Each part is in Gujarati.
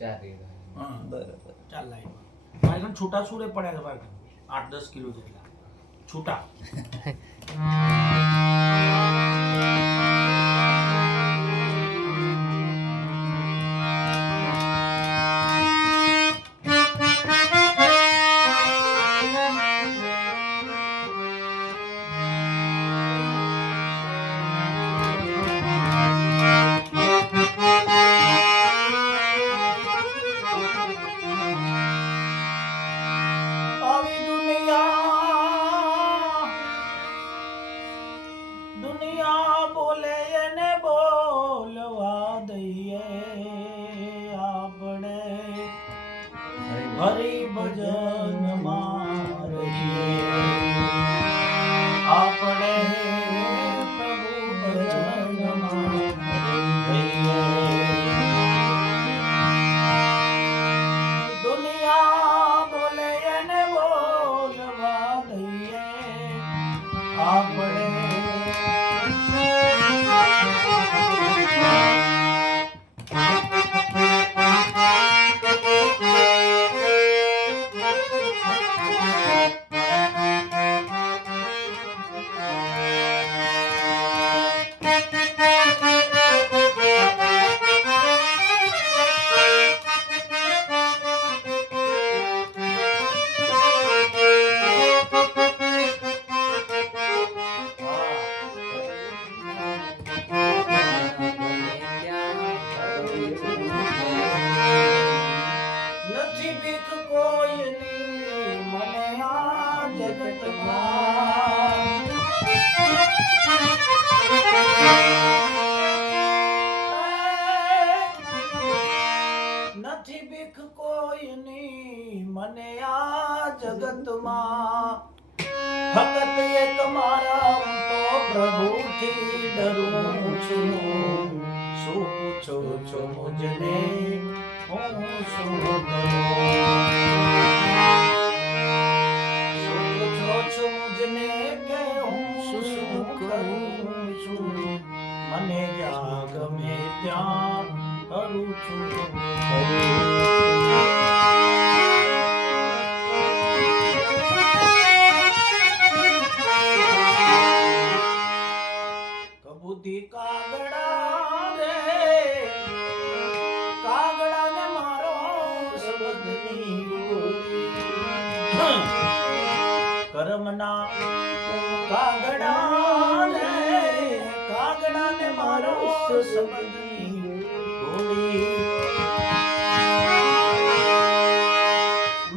હા બરાબર. 4 લાઈનમાં મારે પણ છૂટા છૂડે પડ્યા છે ભાઈ 8-10 કિલો જેટલા છૂટા. દુનિયા બોલે એને બોલવા દઈએ આપણે હરિ ભજન માં રહીએ આપણે પ્રભુ ભજન માં રહીએ. દુનિયા બોલે એને બોલવા દઈએ આપણે નથી બીક કોઈની મને આ જગતમાં. નથી બીક કોઈની મને આ જગતમાં ફક્ત એક મારા હું તો પ્રભુથી ડરું છું. શું પૂછો છો મુજને હું શું કરું? શું પૂછો છો મુજને કે હું શું કરું છું? મને જ્યાં ગમે ત્યાં કરું છું. કબૂતી કાગડા રે કાગડાને મારો શબ્દની ગોળી. કર્મના કાગડા રે કાગડાને મારો શબ્દની ગોળી.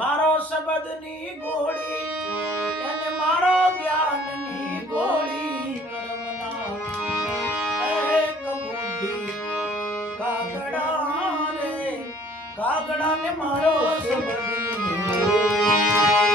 મારો શબ્દની ગોળી અને મારો જ્ઞાનની ગોળી. કર્મના કાગડા રે કાગડા ને મારો શબ્દની ગોળી.